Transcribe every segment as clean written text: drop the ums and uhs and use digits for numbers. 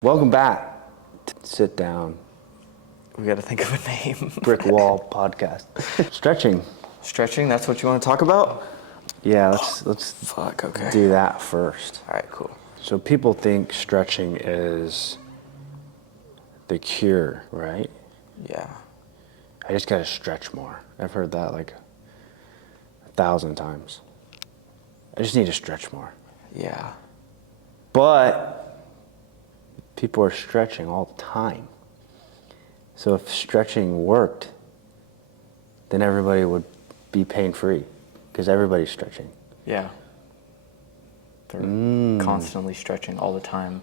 Welcome back to Sit Down, We got to think of a name. Brick Wall Podcast. Stretching. Stretching, that's what you want to talk about? Yeah, let's Okay. do that first. All right, cool. So people think stretching is the cure, right? Yeah. I just gotta stretch more. I've heard that like 1,000 times. I just need to stretch more. Yeah. But people are stretching all the time. So if stretching worked, then everybody would be pain-free because everybody's stretching. Yeah. They're constantly stretching all the time.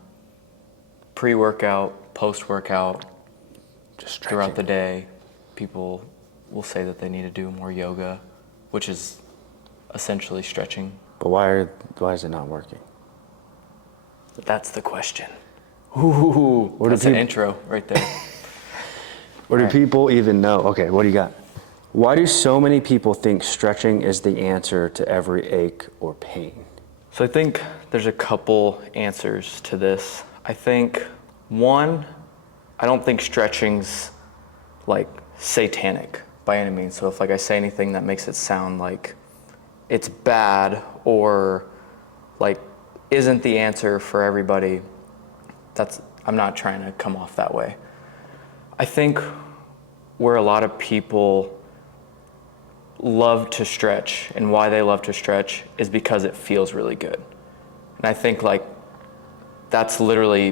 Pre-workout, post-workout, Just stretching. throughout the day. People will say that they need to do more yoga, which is essentially stretching. But why is it not working? That's the question. Ooh, that's an intro right there. Or do people even know? Okay, what do you got? Why do so many people think stretching is the answer to every ache or pain? So I think there's a couple answers to this. I think one, I don't think stretching's like satanic by any means. So if like I say anything that makes it sound like it's bad or like isn't the answer for everybody, I'm not trying to come off that way. I think where a lot of people love to stretch and why they love to stretch is because it feels really good. And I think like that's literally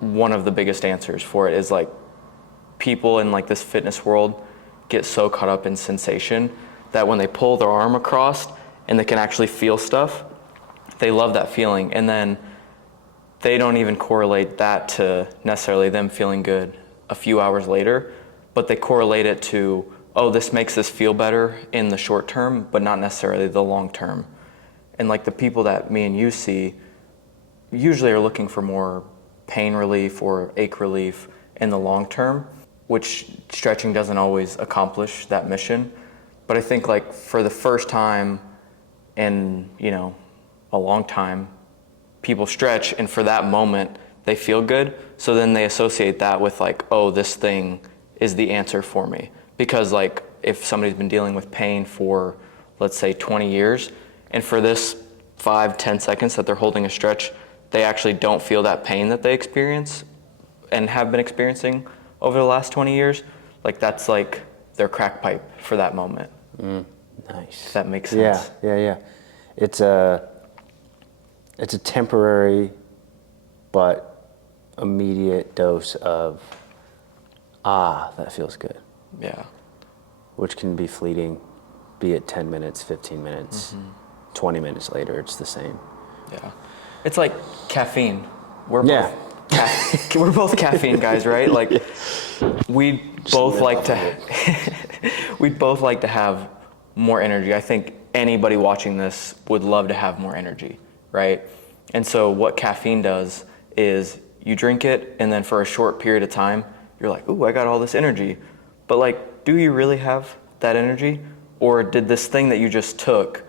one of the biggest answers for it is like people in like this fitness world get so caught up in sensation that when they pull their arm across and they can actually feel stuff, they love that feeling. And then they don't even correlate that to necessarily them feeling good a few hours later, but they correlate it to, oh, this makes us feel better in the short term, but not necessarily the long term. And like the people that me and you see usually are looking for more pain relief or ache relief in the long term, which stretching doesn't always accomplish that mission. But I think like for the first time in, a long time, people stretch, and for that moment they feel good, so then they associate that with like, oh, this thing is the answer for me. Because like if somebody's been dealing with pain for, let's say 20 years, and for this 5-10 seconds that they're holding a stretch, they actually don't feel that pain that they experience and have been experiencing over the last 20 years, like that's like their crack pipe for that moment. Nice. If that makes sense. Yeah. It's a temporary but immediate dose of, that feels good. Yeah. Which can be fleeting, be it 10 minutes, 15 minutes, 20 minutes later, it's the same. Yeah. It's like caffeine. We're both caffeine guys, right? Like we'd both like to have more energy. I think anybody watching this would love to have more energy, right? And so what caffeine does is you drink it, and then for a short period of time, you're like, ooh, I got all this energy. But like, do you really have that energy? Or did this thing that you just took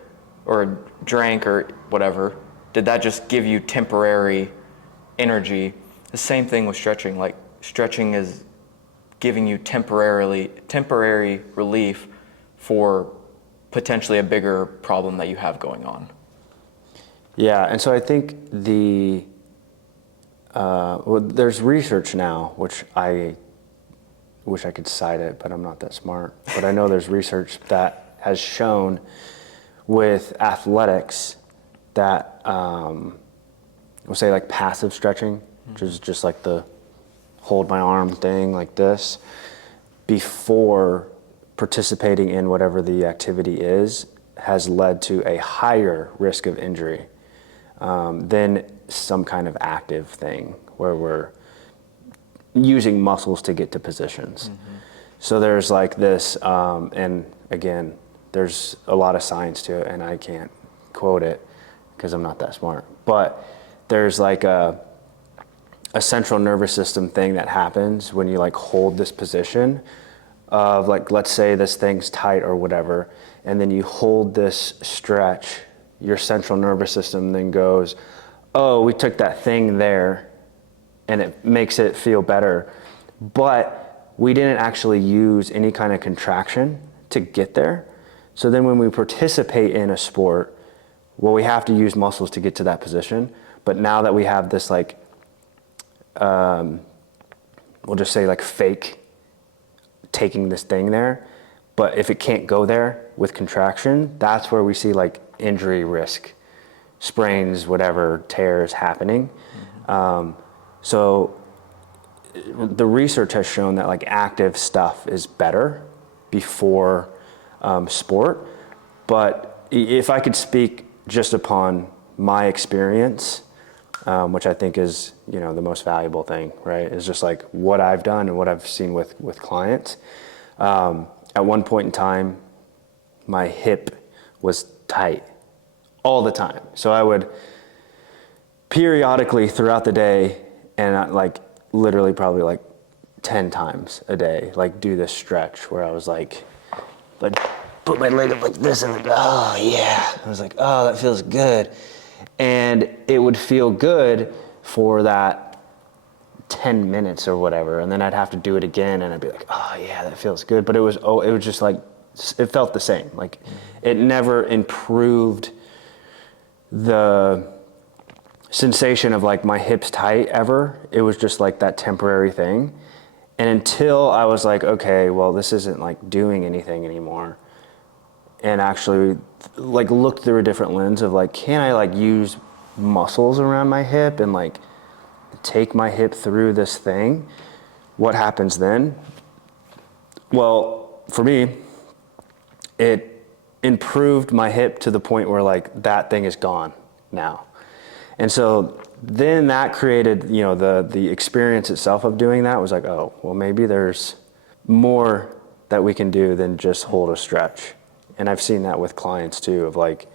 or drank or whatever, did that just give you temporary energy? The same thing with stretching. Like stretching is giving you temporary relief for potentially a bigger problem that you have going on. Yeah, and so I think there's research now, which I wish I could cite it, but I'm not that smart. But I know there's research that has shown with athletics that, we'll say like passive stretching, which is just like the hold my arm thing like this, before participating in whatever the activity is, has led to a higher risk of injury than some kind of active thing where we're using muscles to get to positions. So there's like this, and again, there's a lot of science to it, and I can't quote it because I'm not that smart, but there's like a central nervous system thing that happens when you like hold this position of like, let's say this thing's tight or whatever, and then you hold this stretch, your central nervous system then goes, oh, we took that thing there and it makes it feel better. But we didn't actually use any kind of contraction to get there. So then when we participate in a sport, well, we have to use muscles to get to that position. But now that we have this like, we'll just say like fake taking this thing there, but if it can't go there with contraction, that's where we see like injury risk, sprains, whatever, tears happening. So the research has shown that like active stuff is better before sport. But if I could speak just upon my experience, which I think is, you know, the most valuable thing, right? Is just like what I've done and what I've seen with clients. At one point in time, my hip was tight all the time. So I would periodically throughout the day, and like literally probably like 10 times a day, like do this stretch where I was like put my leg up like this and like, oh yeah. I was like, oh, that feels good. And it would feel good for that 10 minutes or whatever. And then I'd have to do it again and I'd be like, oh yeah, that feels good. But it was just like, it felt the same. Like it never improved the sensation of like my hips tight ever. It was just like that temporary thing. And until I was like, okay, well, this isn't like doing anything anymore. And actually like looked through a different lens of like, can I like use muscles around my hip and like take my hip through this thing? What happens then? Well, for me, it improved my hip to the point where like that thing is gone now. And so then that created, you know, the experience itself of doing that was like, oh, well, maybe there's more that we can do than just hold a stretch. And I've seen that with clients too, of like,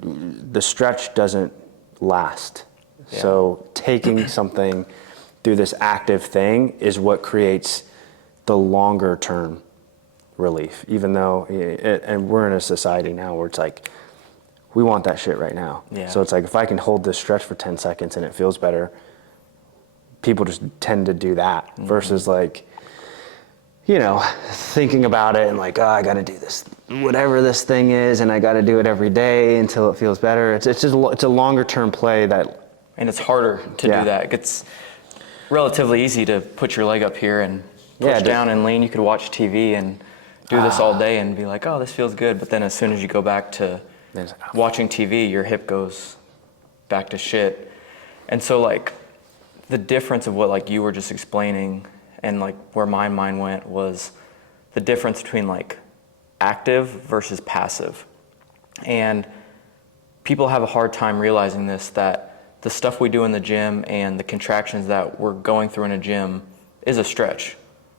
the stretch doesn't last. Yeah. So taking something through this active thing is what creates the longer term relief, even though, and we're in a society now where it's like, we want that shit right now. Yeah. So it's like, if I can hold this stretch for 10 seconds and it feels better, people just tend to do that versus like, you know, thinking about it and like, oh, I got to do this, whatever this thing is, and I got to do it every day until it feels better. It's just, it's a longer term play that. And it's harder to do that. It's relatively easy to put your leg up here and push down and lean. You could watch TV and do this all day and be like, oh, this feels good. But then as soon as you go back to watching TV, your hip goes back to shit. And so like the difference of what like you were just explaining and like where my mind went was the difference between like active versus passive. And people have a hard time realizing this, that the stuff we do in the gym and the contractions that we're going through in a gym is a stretch.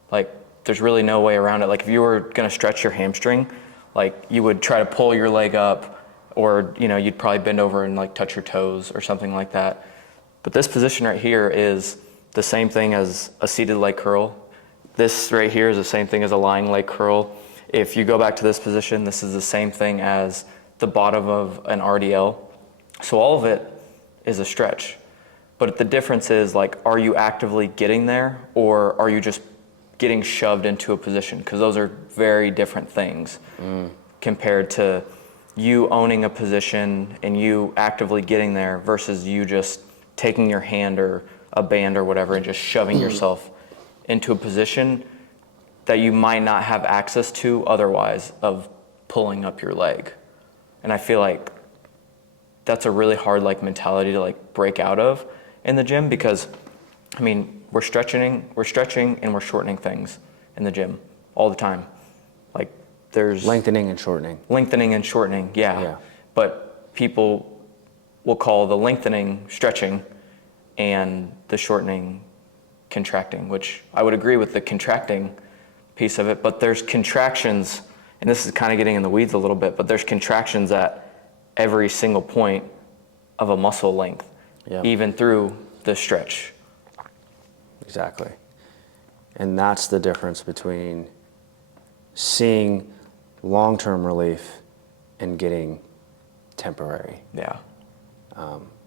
Like there's really no way around it. Like if you were gonna stretch your hamstring, like you would try to pull your leg up, or you know, you'd probably bend over and like touch your toes or something like that. But this position right here is the same thing as a seated leg curl. This right here is the same thing as a lying leg curl. If you go back to this position, this is the same thing as the bottom of an RDL. So all of it is a stretch. But the difference is like, are you actively getting there or are you just getting shoved into a position? Because those are very different things compared to you owning a position and you actively getting there versus you just taking your hand or a band or whatever and just shoving yourself into a position that you might not have access to otherwise of pulling up your leg. And I feel like that's a really hard like mentality to like break out of in the gym, because I mean, we're stretching and we're shortening things in the gym all the time. Like there's lengthening and shortening. Yeah. But people will call the lengthening stretching and the shortening contracting, which I would agree with the contracting piece of it, but there's contractions, and this is kind of getting in the weeds a little bit, but there's contractions at every single point of a muscle length, even through the stretch. Exactly. And that's the difference between seeing long-term relief and getting temporary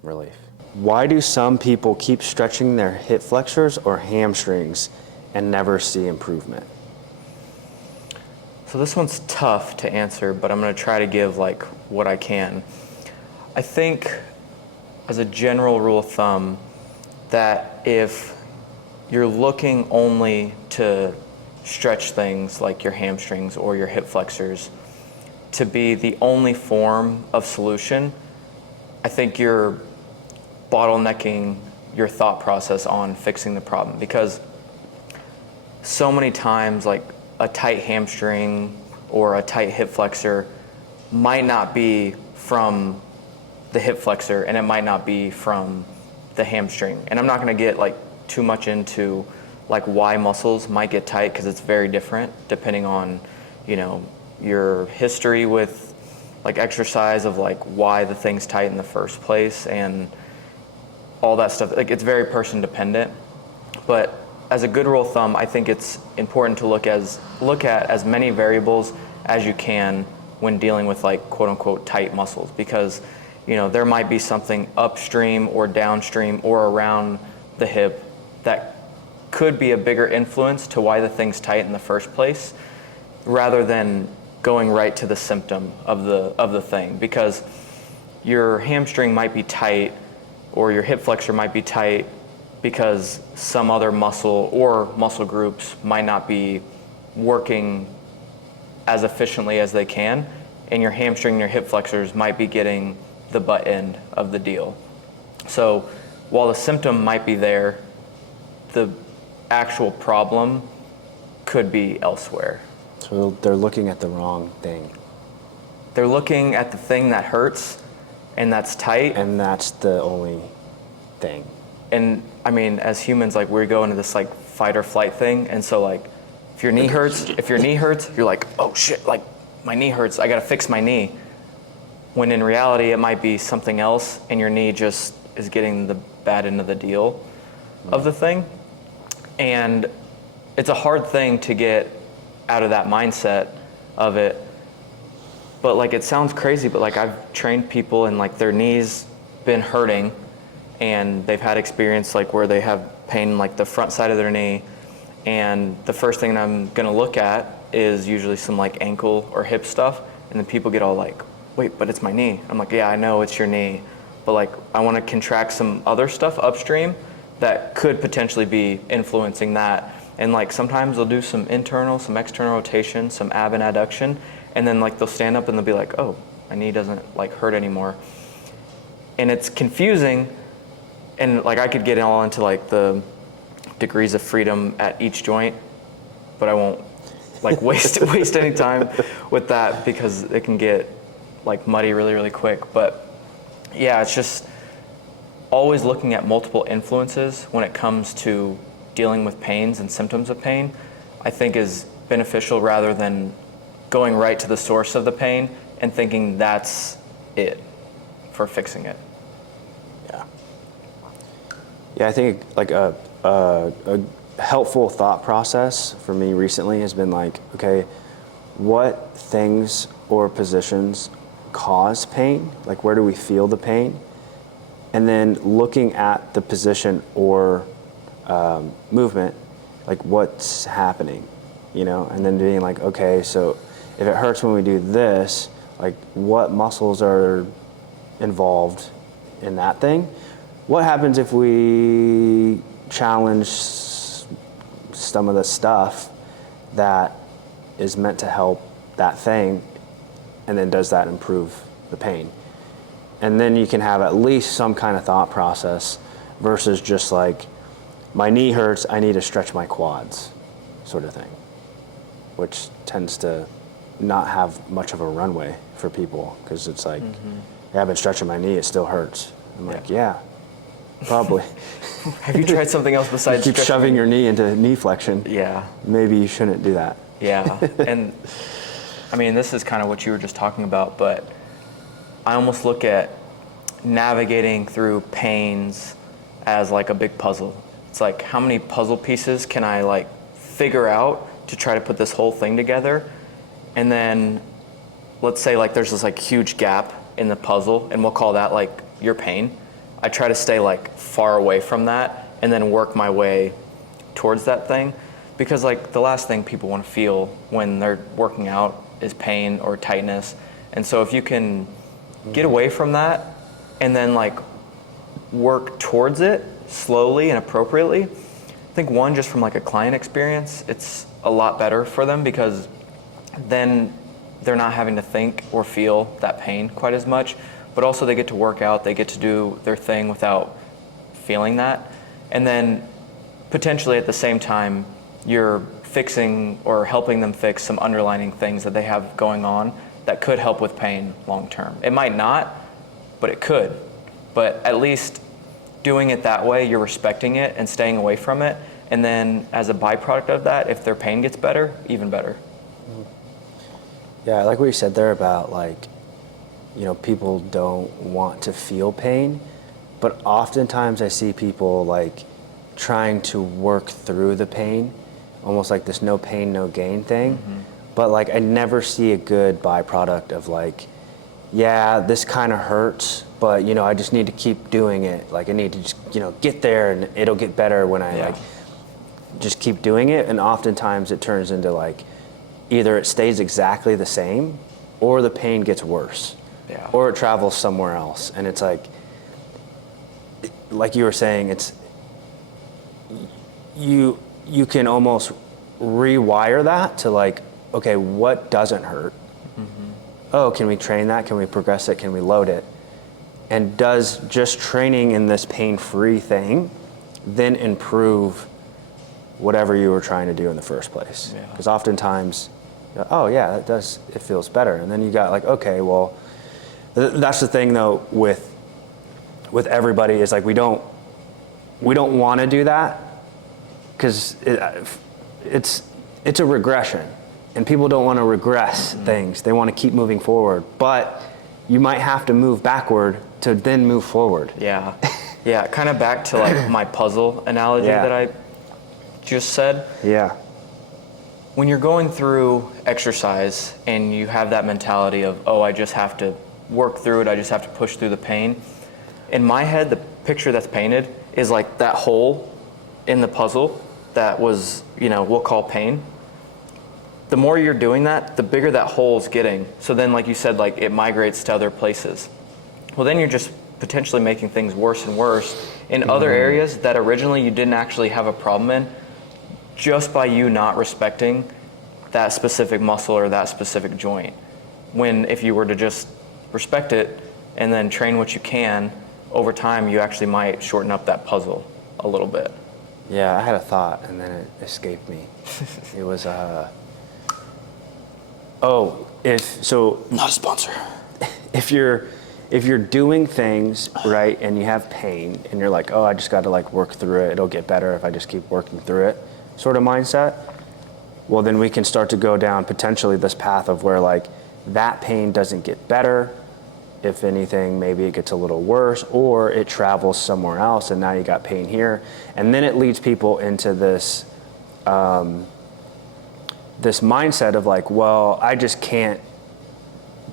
relief. Why do some people keep stretching their hip flexors or hamstrings and never see improvement? So this one's tough to answer, but I'm going to try to give like what I can. I think as a general rule of thumb that if you're looking only to stretch things like your hamstrings or your hip flexors to be the only form of solution, I think you're bottlenecking your thought process on fixing the problem, because so many times like a tight hamstring or a tight hip flexor might not be from the hip flexor and it might not be from the hamstring. And I'm not going to get like too much into like why muscles might get tight, because it's very different depending on, you know, your history with like exercise of like why the thing's tight in the first place and all that stuff. Like it's very person dependent. But as a good rule of thumb, I think it's important to look at as many variables as you can when dealing with like quote unquote tight muscles, because you know there might be something upstream or downstream or around the hip that could be a bigger influence to why the thing's tight in the first place, rather than going right to the symptom of the thing. Because your hamstring might be tight or your hip flexor might be tight because some other muscle or muscle groups might not be working as efficiently as they can, and your hamstring and your hip flexors might be getting the butt end of the deal. So while the symptom might be there, the actual problem could be elsewhere. So they're looking at the wrong thing. They're looking at the thing that hurts and that's tight. And that's the only thing. And I mean, as humans, like we go into this like fight or flight thing. And so like, if your knee hurts, you're like, oh shit, like my knee hurts, I gotta fix my knee. When in reality, it might be something else and your knee just is getting the bad end of the deal of the thing. And it's a hard thing to get out of that mindset of it. But like, it sounds crazy, but like I've trained people and like their knees been hurting and they've had experience like where they have pain in like the front side of their knee. And the first thing I'm gonna look at is usually some like ankle or hip stuff. And then people get all like, wait, but it's my knee. I'm like, yeah, I know it's your knee. But like, I wanna contract some other stuff upstream that could potentially be influencing that. And like sometimes they'll do some internal, some external rotation, some ab and adduction, and then like they'll stand up and they'll be like, oh, my knee doesn't like hurt anymore. And it's confusing, and like I could get all into like the degrees of freedom at each joint, but I won't like waste any time with that because it can get like muddy really, really quick. But yeah, it's just always looking at multiple influences when it comes to dealing with pains and symptoms of pain, I think is beneficial, rather than going right to the source of the pain and thinking that's it for fixing it. Yeah, I think like a helpful thought process for me recently has been like, okay, what things or positions cause pain? Like where do we feel the pain? And then looking at the position or movement, like what's happening, you know, and then being like, okay, so if it hurts when we do this, like what muscles are involved in that thing? What happens if we challenge some of the stuff that is meant to help that thing, and then does that improve the pain? And then you can have at least some kind of thought process versus just like, my knee hurts, I need to stretch my quads, sort of thing, which tends to not have much of a runway for people, because it's like, yeah, I've been stretching my knee, it still hurts. I'm like, yeah, probably. Have you tried something else besides keep shoving your knee into knee flexion? Yeah. Maybe you shouldn't do that. Yeah, and I mean, this is kind of what you were just talking about, but I almost look at navigating through pains as like a big puzzle. It's like, how many puzzle pieces can I like figure out to try to put this whole thing together? And then let's say like there's this like huge gap in the puzzle, and we'll call that like your pain. I try to stay like far away from that and then work my way towards that thing, because like the last thing people want to feel when they're working out is pain or tightness. And so if you can get away from that and then like work towards it slowly and appropriately, I think one, just from like a client experience, it's a lot better for them, because then they're not having to think or feel that pain quite as much, but also they get to work out, they get to do their thing without feeling that. And then potentially at the same time, you're fixing or helping them fix some underlying things that they have going on that could help with pain long term. It might not, but it could. But at least doing it that way, you're respecting it and staying away from it. And then as a byproduct of that, if their pain gets better, even better. Yeah, I like what you said there about like, people don't want to feel pain, but oftentimes I see people like trying to work through the pain, almost like this no pain, no gain thing. Mm-hmm. But like I never see a good byproduct of like, yeah, this kind of hurts, but I just need to keep doing it. Like I need to just, get there and it'll get better when I like just keep doing it. And oftentimes it turns into like, either it stays exactly the same or the pain gets worse. Yeah. Or it travels somewhere else. And it's like you were saying, it's, you can almost rewire that to like, okay, what doesn't hurt? Mm-hmm. Oh, can we train that? Can we progress it? Can we load it? And does just training in this pain-free thing then improve whatever you were trying to do in the first place? Because oftentimes, oh yeah, it feels better. And then you got like, okay, well, that's the thing though with everybody is like, we don't want to do that because it's a regression, and people don't want to regress things. They want to keep moving forward, but you might have to move backward to then move forward. Yeah. Yeah. Kind of back to like my puzzle analogy that I just said. Yeah. When you're going through exercise and you have that mentality of, oh, I just have to work through it, I just have to push through the pain. In my head, the picture that's painted is like that hole in the puzzle that was, we'll call pain. The more you're doing that, the bigger that hole's getting. So then, like you said, like it migrates to other places. Well, then you're just potentially making things worse and worse in other areas that originally you didn't actually have a problem in, just by you not respecting that specific muscle or that specific joint. When if you were to just respect it and then train what you can, over time you actually might shorten up that puzzle a little bit. Yeah, I had a thought and then it escaped me. It was Not a sponsor. If you're doing things right and you have pain and you're like, oh, I just got to like work through it, it'll get better if I just keep working through it sort of mindset, well, then we can start to go down potentially this path of where like that pain doesn't get better. If anything, maybe it gets a little worse, or it travels somewhere else and now you got pain here. And then it leads people into this this mindset of like, well, I just can't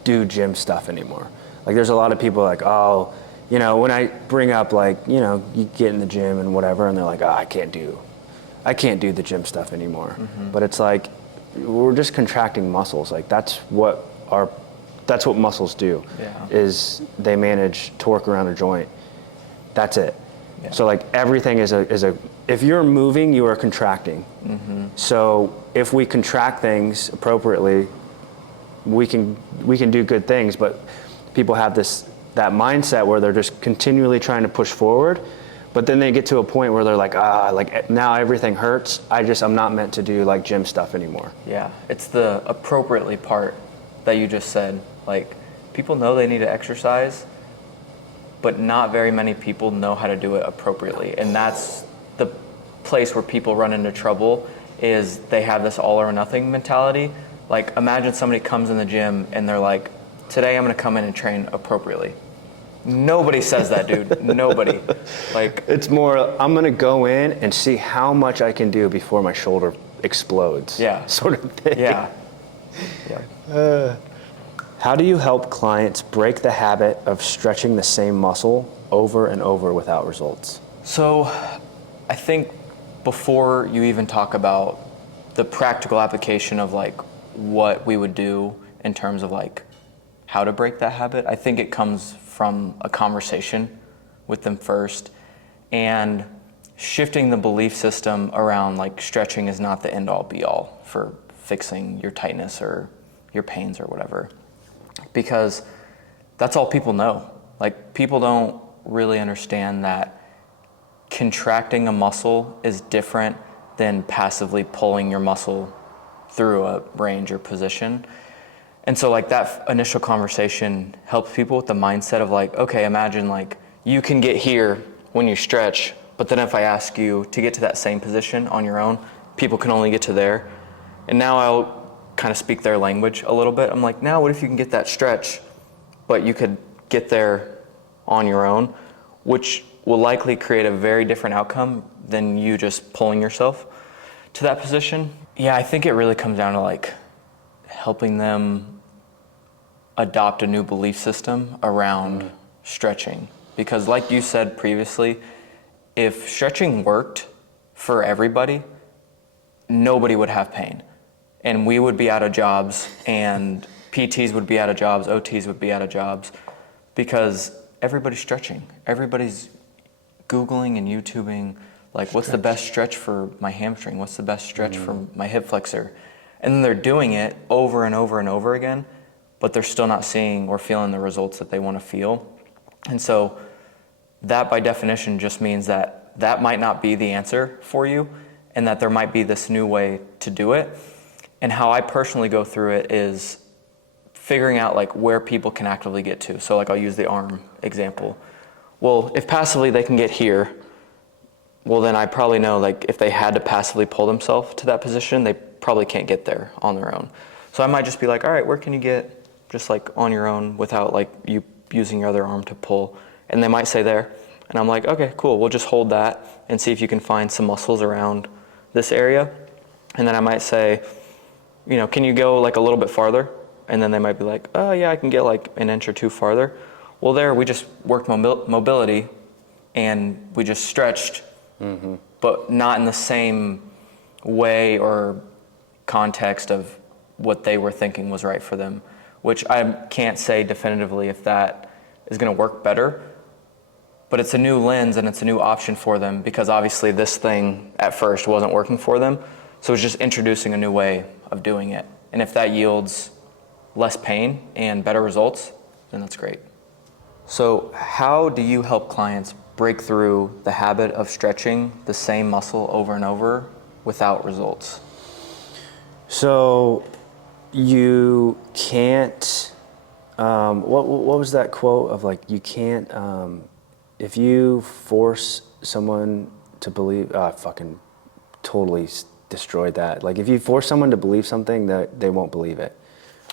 do gym stuff anymore. Like there's a lot of people like, oh, when I bring up like, you get in the gym and whatever, and they're like, oh, I can't do the gym stuff anymore. Mm-hmm. But it's like, we're just contracting muscles. Like that's what muscles do, is they manage torque around a joint. That's it. Yeah. So like everything is if you're moving, you are contracting. Mm-hmm. So if we contract things appropriately, we can do good things. But people have that mindset where they're just continually trying to push forward, but then they get to a point where they're like, like now everything hurts. I'm not meant to do like gym stuff anymore. Yeah, it's the appropriately part that you just said. Like people know they need to exercise, but not very many people know how to do it appropriately. And that's the place where people run into trouble, is they have this all or nothing mentality. Like imagine somebody comes in the gym and they're like, today I'm gonna come in and train appropriately. Nobody says that, dude. Nobody. Like it's more, I'm gonna go in and see how much I can do before my shoulder explodes. Yeah. Sort of thing. Yeah. How do you help clients break the habit of stretching the same muscle over and over without results? So I think before you even talk about the practical application of like what we would do in terms of like how to break that habit, I think it comes from a conversation with them first, and shifting the belief system around like stretching is not the end all be all for fixing your tightness or your pains or whatever, because that's all people know. Like, people don't really understand that contracting a muscle is different than passively pulling your muscle through a range or position. And so like that initial conversation helps people with the mindset of like, okay, imagine like you can get here when you stretch, but then if I ask you to get to that same position on your own, people can only get to there. And now I'll kind of speak their language a little bit. I'm like, now what if you can get that stretch, but you could get there on your own, which will likely create a very different outcome than you just pulling yourself to that position. Yeah, I think it really comes down to like helping them adopt a new belief system around stretching. Because like you said previously, if stretching worked for everybody, nobody would have pain. And we would be out of jobs, and PTs would be out of jobs, OTs would be out of jobs, because everybody's stretching. Everybody's Googling and YouTubing, like, what's the best stretch for my hamstring? What's the best stretch for my hip flexor? And then they're doing it over and over and over again, but they're still not seeing or feeling the results that they want to feel. And so that by definition just means that that might not be the answer for you, and that there might be this new way to do it. And how I personally go through it is figuring out like where people can actively get to. So like I'll use the arm example. Well, if passively they can get here, well then I probably know like if they had to passively pull themselves to that position, they probably can't get there on their own. So I might just be like, all right, where can you get just like on your own without like you using your other arm to pull? And they might say there. And I'm like, okay, cool, we'll just hold that and see if you can find some muscles around this area. And then I might say, you know, can you go like a little bit farther? And then they might be like, oh yeah, I can get like an inch or two farther. Well, there we just worked mobility and we just stretched, but not in the same way or context of what they were thinking was right for them, which I can't say definitively if that is going to work better, but it's a new lens and it's a new option for them, because obviously this thing at first wasn't working for them. So it's just introducing a new way of doing it. And if that yields less pain and better results, then that's great. So how do you help clients break through the habit of stretching the same muscle over and over without results? So you can't, what was that quote of like, you can't, if you force someone to believe, fucking totally destroyed that. Like if you force someone to believe something, that they won't believe it.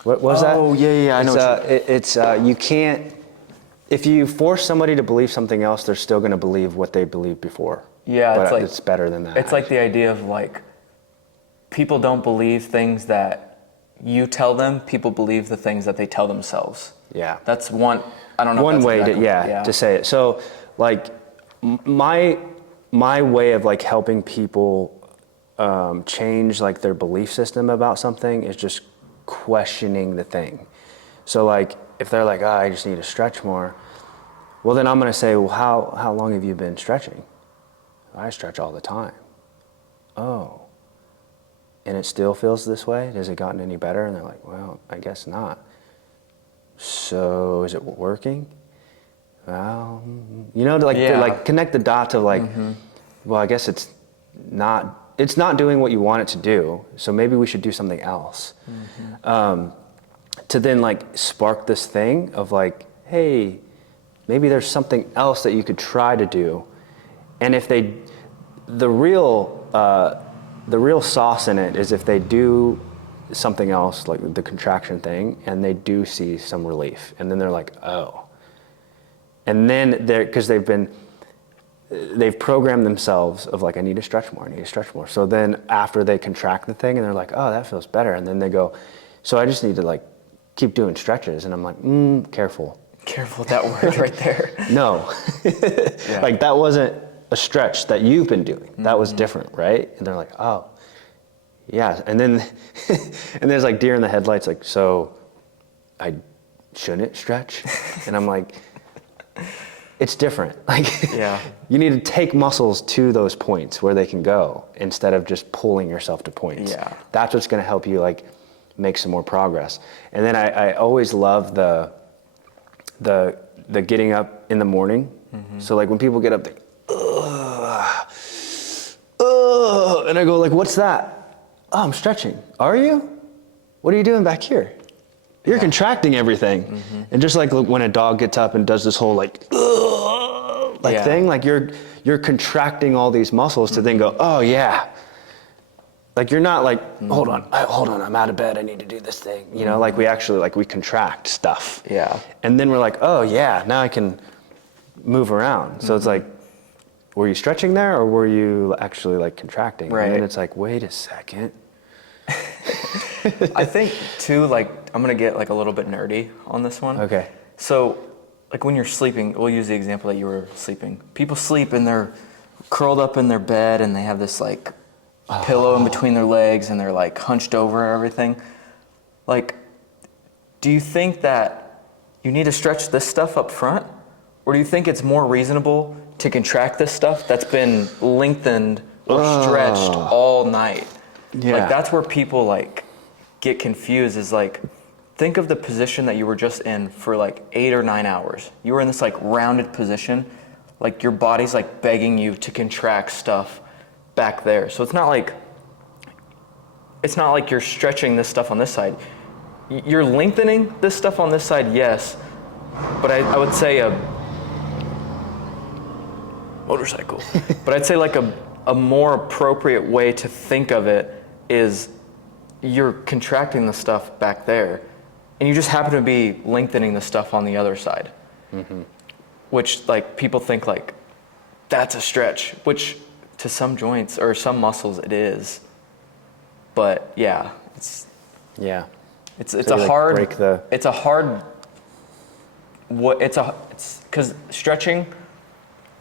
What was that? Oh, yeah, I know. You can't, if you force somebody to believe something else, they're still going to believe what they believed before. Yeah, but it's like, it's better than that. It's like the idea of like, people don't believe things that you tell them, people believe the things that they tell themselves. Yeah. That's one, I don't know. One if that's way exactly, to say it. So like my way of like helping people change like their belief system about something is just questioning the thing. So like if they're like, I just need to stretch more, well then I'm going to say, well, how long have you been stretching? I stretch all the time. Oh, and it still feels this way? Has it gotten any better? And they're like, well, I guess not. So is it working? Well, you know, to like connect the dots of like, well, I guess it's not doing what you want it to do, so maybe we should do something else. To then like spark this thing of like, hey, maybe there's something else that you could try to do. And if the real sauce in it is if they do something else, like the contraction thing, and they do see some relief, and then they're like, oh. And then because they've programmed themselves of like, I need to stretch more. So then after they contract the thing and they're like, oh, that feels better. And then they go, so I just need to like keep doing stretches. And I'm like, careful. Careful with that word right there. No. Yeah. Like that wasn't a stretch that you've been doing. That was different, right? And they're like, oh, yeah. And then, and there's like deer in the headlights, like, so I shouldn't stretch? And I'm like, it's different. Like, Yeah. you need to take muscles to those points where they can go instead of just pulling yourself to points. Yeah. That's what's going to help you like make some more progress. And then I always love the getting up in the morning. So like when people get up, they, and I go like, what's that? Oh, I'm stretching. Are you? What are you doing back here? You're contracting everything. And just like when a dog gets up and does this whole like thing, like you're contracting all these muscles to then go, oh yeah. Like you're not like, hold on, I'm out of bed, I need to do this thing. You know, like we actually, like we contract stuff. Yeah. And then we're like, oh yeah, now I can move around. So it's like, were you stretching there or were you actually like contracting? Right. And then it's like, wait a second. I think too, like I'm gonna get like a little bit nerdy on this one. Okay. So like when you're sleeping, we'll use the example that you were sleeping. People sleep and they're curled up in their bed and they have this like pillow in between their legs and they're like hunched over and everything. Like, do you think that you need to stretch this stuff up front? Or do you think it's more reasonable to contract this stuff that's been lengthened or stretched all night? Yeah. Like that's where people like get confused is like, think of the position that you were just in for like 8 or 9 hours. You were in this like rounded position, like your body's like begging you to contract stuff back there. So it's not like you're stretching this stuff on this side. You're lengthening this stuff on this side, yes, but I would say a motorcycle. But I'd say like a more appropriate way to think of it is you're contracting the stuff back there and you just happen to be lengthening the stuff on the other side. Which like people think like that's a stretch, which to some joints or some muscles it is. But yeah, it's Yeah. it's So a you, like, hard break the- it's a hard it's because stretching,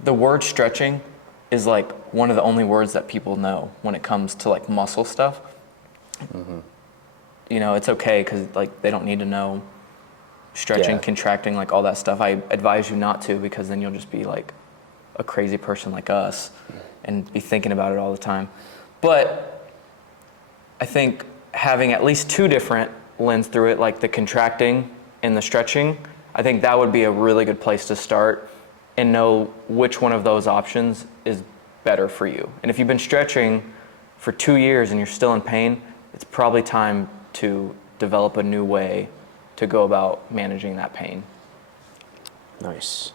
the word stretching is like one of the only words that people know when it comes to like muscle stuff. You know, it's okay because like they don't need to know stretching, Yeah. contracting, like all that stuff. I advise you not to because then you'll just be like a crazy person like us and be thinking about it all the time. But I think having at least two different lens through it, like the contracting and the stretching, I think that would be a really good place to start and know which one of those options is better for you. And if you've been stretching for 2 years and you're still in pain, it's probably time to develop a new way to go about managing that pain. Nice.